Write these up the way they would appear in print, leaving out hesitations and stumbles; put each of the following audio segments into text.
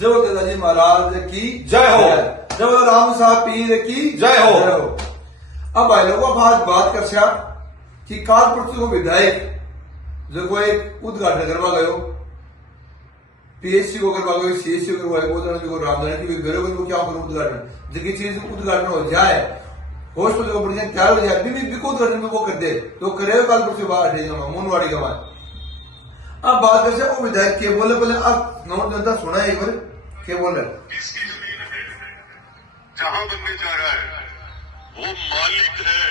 जय दादाजी महाराज की जय हो। जय राम साहब पीर की जय हो। अब भाई लोगों आज बात कर सका कि काल को विधायक जो को एक उद्घाटन करवा गयो पीएचसी को करवा गयो सीएचसी को करवा गयो जो रामधारी की बेरो को क्या करूं उद्घाटन जबकि चीज उद्घाटन हो जाए हॉस्पिटल को बढ़िया तैयार हो जाए भी को उद्घाटन में वो कर दे तो करे काल से बाहर हटे जाऊंगा मुनवाड़ी का बात। अब बात कर वो विधायक के बोले बोले अब नौ जनता सुना एक बार क्या बोल रहे इसकी जमीन है जहां बनने जा रहा है वो मालिक है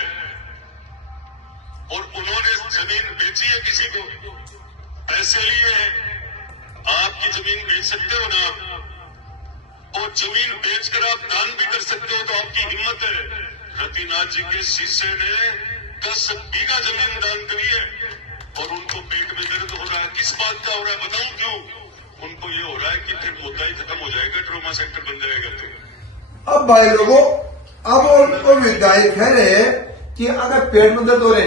और उन्होंने जमीन बेची है किसी को पैसे लिए हैं। आपकी जमीन बेच सकते हो ना और जमीन बेचकर आप दान भी कर सकते हो तो आपकी हिम्मत है। रतिनाथ जी के शिष्य ने 10 बीघा जमीन दान करी है और उनको पेट में दर्द हो रहा है। किस बात का हो रहा है बताऊं क्यों? उनको ये हो रहा है कि फिर मुद्दा ही खत्म हो जाएगा, ट्रोमा सेंटर बन जाएगा। तो अब भाई लोगों अब उनको विधायक कह रहे कि अगर पेट में दर्द हो रहे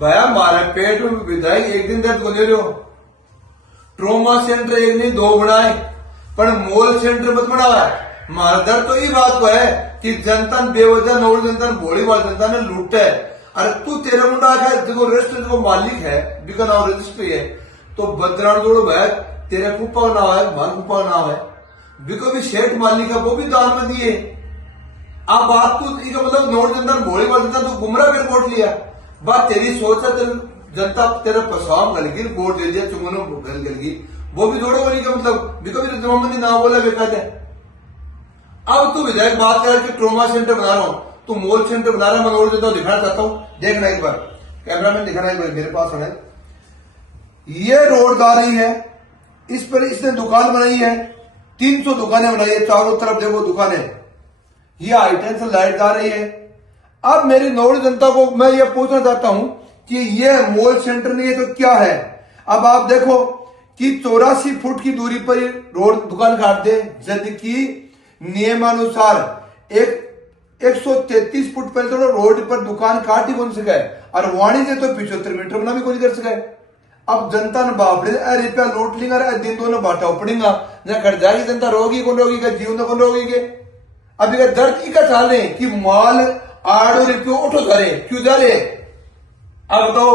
भैया हमारे पेट में विधायक एक दिन दर्द को ले रहे हो ट्रोमा सेंटर एक नहीं दो बनाए पर मोल सेंटर मत बनावा है। हमारा दर्द तो ये बात को है कि जनता ने बेवजह नोट जनता ने भोली वाली जनता ने लूटा है। अरे तू तेरा मुंडा है देखो रेस्टोरेंट को मालिक है बिका नाम रजिस्ट्री है तो बदरान जोड़ो भाई तेरे कुप्पा का नाम है मान कुप्पा का नाम है बिको भी शेठ मालिक है वो भी दान में दिए। अब बात तू मतलब नोट जनता ने भोली वाली जनता तू गुमराह कर वोट लिया बात तेरी सोच है जनता तेरा पसाम गल गई वोट दे दिया चुमनो गल गई वो भी जोड़ो नहीं का मतलब बिको भी जमाबंदी ना बोला बेकार है। अब तू विधायक बात कर कि ट्रोमा सेंटर बना रहा हूं तू मॉल सेंटर बना रहा मैं और देता हूं दिखाना चाहता हूं देखना एक बार कैमरामैन दिखाना एक बार मेरे पास है। ये रोड जा रही है इस पर इसने दुकान बनाई है 300 दुकानें बनाई है चारों तरफ देखो दुकानें ये हाई टेंशन लाइट जा रही है। अब मेरी नौड़ी जनता को मैं ये पूछना चाहता हूं कि ये मॉल सेंटर नहीं है तो क्या है। अब आप देखो कि 84 फुट की दूरी पर रोड दुकान काट दे जबकि नियमानुसार एक 133 फुट पहले तो रोड पर दुकान काट ही कौन सके और वाणिज्य तो 75 मीटर बना भी कौन कर सके। अब जनता ने बापड़े रुपया लूट लेंगे दिन दोनों बांटा पड़ेगा जहां कट जाएगी जनता रोगी कौन रोगी का जीवन कौन रोगी के। अब ये दर्द की का चाल रहे कि माल 8 रुपये उठो जा रहे क्यों जा रहे। अब तो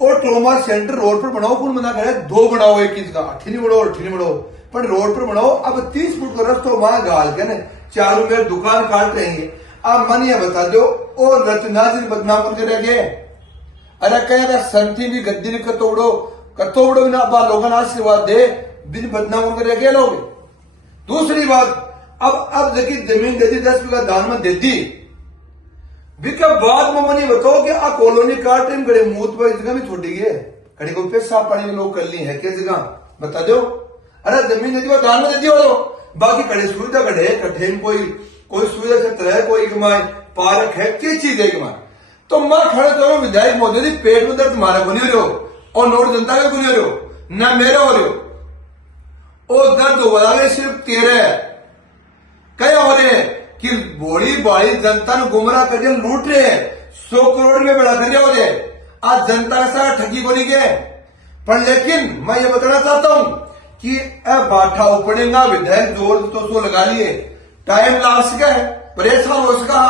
और ट्रोमा सेंटर रोड पर बनाओ कौन मना करे दो बनाओ एक चीज का अठीनी बढ़ो और अठीनी बढ़ो पर रोड पर बनाओ। अब 30 फुट का रस्तो वहां गाल के ना 4 रुपये दुकान काट रहेंगे। अब मन ये बता दो और रचना जी बदनाम करके रह गए। अरे कहीं संति भी गद्दी कतोड़ो ना बा लोगों ने आशीर्वाद दे बिन बदनाम करके रह गए लोग। दूसरी बात अब देखिए जमीन दे दी 10 बीघा दान में दे दी बिका बाद में मनी बताओ कि आ कॉलोनी काट रही गड़े मूत पर जगह में छोड़ी गए कड़ी को पेशाब पानी में लोग कर ली है क्या जगह बता दो। अरे जमीन दे दी दान में दे दियो बाकी कड़े सुविधा कड़े कठे कोई सुविधा क्षेत्र है कोई पार्क है क्या चीज है तो मैं खड़े तो विधायक महोदय पेट में दर्द तुम्हारा बनी हो और नोट जनता का बनी हो न मेरे हो रहे हो और दर्द हो रहा सिर्फ तेरे क्या हो रहे हैं कि बड़ी बड़ी जनता ने गुमराह करके लूट रहे हैं 100 करोड़ में बड़ा कर रहे हो आज जनता के साथ ठगी बनी गए। पर लेकिन मैं ये बताना चाहता हूं कि बाठा उपड़ेगा विधायक जोर तो सो लगा लिए टाइम ला सका है परेशान हो सका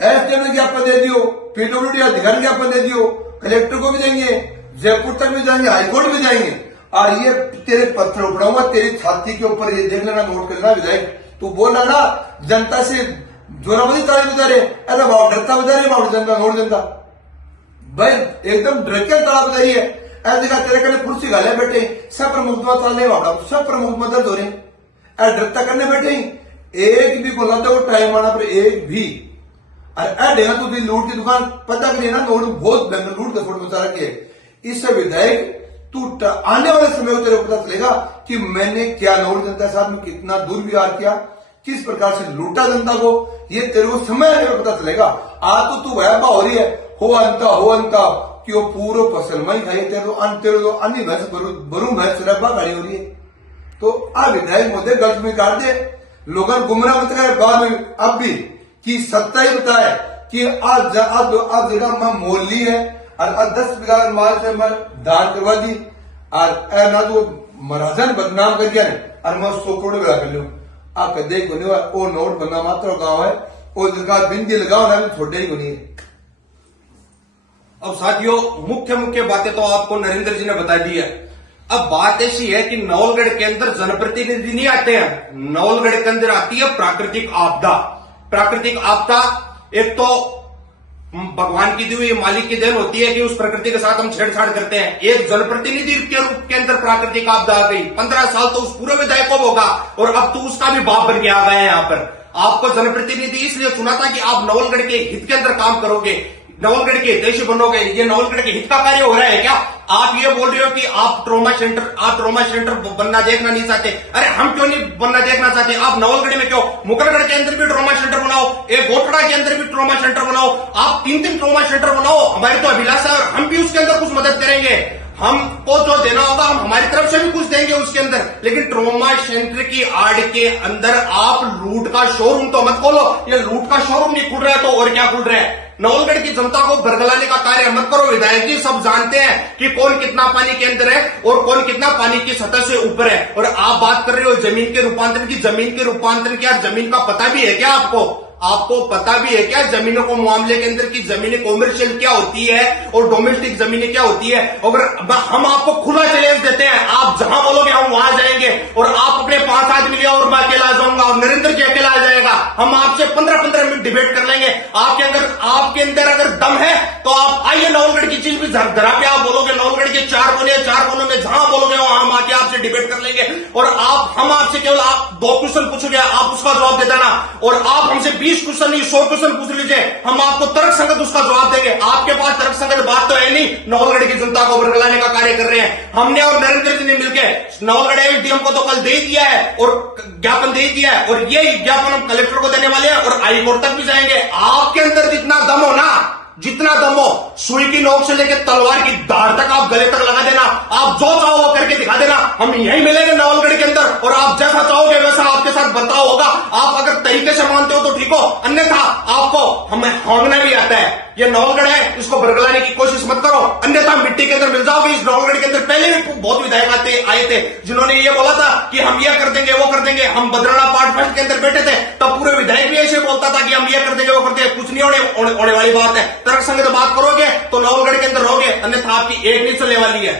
एसडीएम ने ज्ञापन दे दियो पीडब्ल्यूडी अधिकारी ज्ञापन दे दियो कलेक्टर को भी देंगे जयपुर तक भी जाएंगे हाईकोर्ट भी जाएंगे और ये तेरे पत्थर उपड़ाऊंगा तेरी छाती के ऊपर ये देख लेना नोट करना विधायक तू बोल रहा ना जनता से जोराबंदी ताली बजा रहे ऐसा भाव डरता बजा रही भाव जनता नोट जनता भाई एकदम डर के ताला बजा रही है ऐसा देखा तेरे कने कुर्सी गाले बैठे सब प्रमुख चलने वाला सब प्रमुख मदद हो रहे ऐसा डरता करने बैठे एक भी बोला था वो टाइम आना पर एक भी अरे तू लूट की दुकान पता करिए ना नोट बहुत महंगा लूट का छोड़ मचा रखी है। इससे विधायक तू आने वाले समय को तेरे को पता चलेगा कि मैंने क्या नोट जनता के साथ में कितना दुर्व्यवहार किया किस प्रकार से लूटा जनता को ये तेरे को समय में पता चलेगा। आज तो तू वह हो रही है हो अंता कि वो पूरा फसल में खाई तेरे तो अन्य भैंस बरू भैंस रब्बा गाड़ी हो रही है तो आ विधायक मोदी गलत में काट दे लोगों गुमराह मत करे बाद में अब भी कि सत्ता ही बताए कि आज जगह मैं मोल ली है और 10 बीघा माल से मैं दान करवा दी और ना तो महाराजा ने बदनाम कर दिया और मैं 100 करोड़ का कर लूं आ कदे को नहीं वो नोट बंदा मात्र गांव है और जिसका बिंदी लगाओ ना छोटे ही को नहीं है। अब साथियों मुख्य मुख्य बातें तो आपको नरेंद्र जी ने बता दी है। अब बात ऐसी है कि नवलगढ़ के अंदर जनप्रतिनिधि नहीं आते हैं, नवलगढ़ के अंदर आती है प्राकृतिक आपदा। प्राकृतिक आपदा एक तो भगवान की दी हुई मालिक की देन होती है कि उस प्रकृति के साथ हम छेड़छाड़ करते हैं। एक जनप्रतिनिधि के रूप के अंदर प्राकृतिक आपदा आ गई। 15 साल तो उस पूरे विधायक को होगा और अब तो उसका भी बाप बन के आ गए हैं। यहाँ पर आपको जनप्रतिनिधि इसलिए चुना था कि आप नवलगढ़ के हित के अंदर काम करोगे, नवलगढ़ के हितैषी बनोगे। ये नवलगढ़ के हित का कार्य हो रहा है क्या? आप ये बोल रहे हो कि आप ट्रॉमा सेंटर बनना देखना नहीं चाहते। अरे हम क्यों नहीं बनना देखना चाहते? आप नवलगढ़ में क्यों, मुकरगढ़ के अंदर भी ट्रॉमा सेंटर बनाओ, एक गोठड़ा के अंदर भी ट्रॉमा सेंटर बनाओ, आप 3 ट्रॉमा सेंटर बनाओ। हमारी तो अभिलाषा है, हम भी उसके अंदर कुछ मदद करेंगे। हमको जो देना होगा हम हमारी तरफ से भी कुछ देंगे उसके अंदर। लेकिन ट्रॉमा सेंटर की आड़ के अंदर आप लूट का शोरूम तो मत खोलो। ये लूट का शोरूम नहीं खुल रहा है तो और क्या खुल रहा है? नवलगढ़ की जनता को बरगलाने का कार्य मत करो। विधायक जी सब जानते हैं कि कौन कितना पानी के अंदर है और कौन कितना पानी की सतह से ऊपर है। और आप बात कर रहे हो जमीन के रूपांतरण की। जमीन के रूपांतरण क्या जमीन का पता भी है क्या आपको? आपको पता भी है क्या जमीनों को मामले के अंदर की जमीनें कॉमर्शियल क्या होती है और डोमेस्टिक जमीनें क्या होती है? अगर हम आपको खुला चैलेंज देते हैं, आप जहां बोलोगे हम वहां जाएंगे और आप अपने 5 आदमी लिया और मैं अकेला जाऊंगा और नरेंद्र जी अकेला आ जाएगा। हम आपसे 15-15 मिनट डिबेट कर लेंगे। आपके अंदर अगर दम है तो आप आइए, नवलगढ़ की चीज भी धरा पे आप बोलोगे। नवलगढ़ के 4 कोने में जहां बोलोगे वहां हम आके आपसे डिबेट कर लेंगे और हम आपसे केवल आप 2 क्वेश्चन पूछोगे, आप उसका जवाब दे देना और आप हमसे 20 क्वेश्चन नहीं 100 क्वेश्चन पूछ लीजिए, हम आपको तर्क संगत उसका जवाब देंगे। आपके पास तर्क संगत बात तो है नहीं। नवलगढ़ की जनता को बरगलाने का कार्य कर रहे हैं। हमने और नरेंद्र जी ने मिलकर नवलगढ़ एसडीएम को तो कल दे दिया है और ज्ञापन दे दिया है और ये ज्ञापन हम कलेक्टर को देने वाले हैं और हाईकोर्ट तक भी जाएंगे। आपके अंदर जितना दम हो ना, जितना दम हो, सुई की नोक से लेकर तलवार की धार तक आप गले तक लगा देना। आप जो चाहो वो करके दिखा देना। हम यहीं मिलेंगे नवलगढ़ के अंदर और आप जैसा चाहोगे वैसा आपके साथ बर्ताव होगा। आप अगर तरीके से मानते हो तो ठीक हो, अन्यथा आपको हमें होंगना भी आता है। ये नवलगढ़ है, इसको बरगलाने की कोशिश मत करो, अन्यथा मिट्टी के अंदर मिल जाओगे। इस नवलगढ़ के अंदर पहले भी बहुत विधायक आए थे जिन्होंने ये बोला था कि हम ये कर देंगे वो कर देंगे। हम बदराना पार्ट फर्स्ट के अंदर बैठे थे तब पूरे विधायक भी ऐसे बोलता था कि हम ये कर देंगे वो कर देंगे। कुछ नहीं होने वाली बात है। तर्क संगत बात करोगे तो नवलगढ़ के अंदर रहोगे, अन्यथा आपकी एक नहीं चलने वाली है।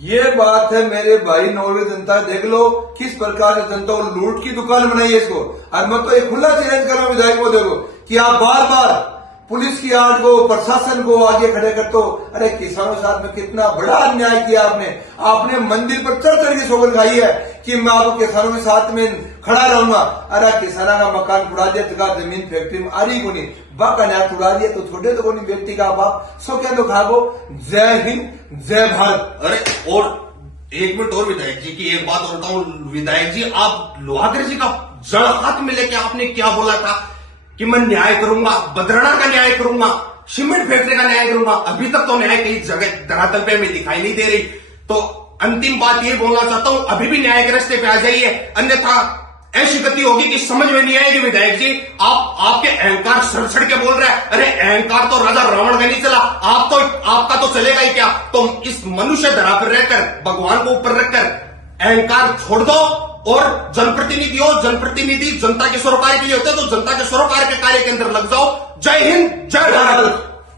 ये बात है मेरे भाई। नवलगढ़ जनता देख लो किस प्रकार से जनता को लूट की दुकान बनाई है इसको। और मैं तो एक खुला चैलेंज कर रहा हूं विधायक को, देखो कि आप बार बार पुलिस की आड़ को, प्रशासन को आगे खड़े करते हो। अरे किसानों के साथ में कितना बड़ा अन्याय किया आपने मंदिर पर चढ़ के सौगंध खाई है कि मैं आपको किसानों के साथ में खड़ा रहूंगा। अरे किसाना का मकान उड़ा दिया, तो जमीन फैक्ट्री में आ रही को नहीं बाका न्याय उड़ा दिया तो छोटे तो नहीं व्यक्ति का बाप सो क्या तो खागो। जय हिंद जय भारत। अरे और 1 मिनट और विधायक जी की एक बात और बताऊं। विधायक जी आप लोहागर जी का जड़ हाथ में लेके आपने क्या बोला था कि मैं न्याय करूंगा, बदराना का न्याय करूंगा, सीमेंट फैक्ट्री का न्याय करूंगा। अभी तक तो न्याय कई जगह धरातल पे हमें दिखाई नहीं दे रही। तो अंतिम बात ये बोलना चाहता हूं, अभी भी न्याय के रास्ते पे आ जाइए, अन्यथा ऐसी गति होगी कि समझ में नहीं आएगी। विधायक जी आपके अहंकार सड़ के बोल रहे हैं। अरे अहंकार तो राजा रावण का नहीं चला, आपका तो चलेगा ही क्या? तो इस मनुष्य धरा पर रहकर, भगवान को ऊपर रखकर अहंकार छोड़ दो और जनप्रतिनिधि जनता के सरोकार के लिए होते हैं तो जनता के सरोकार के कार्य के अंदर लग जाओ। जय हिंद जय भारत।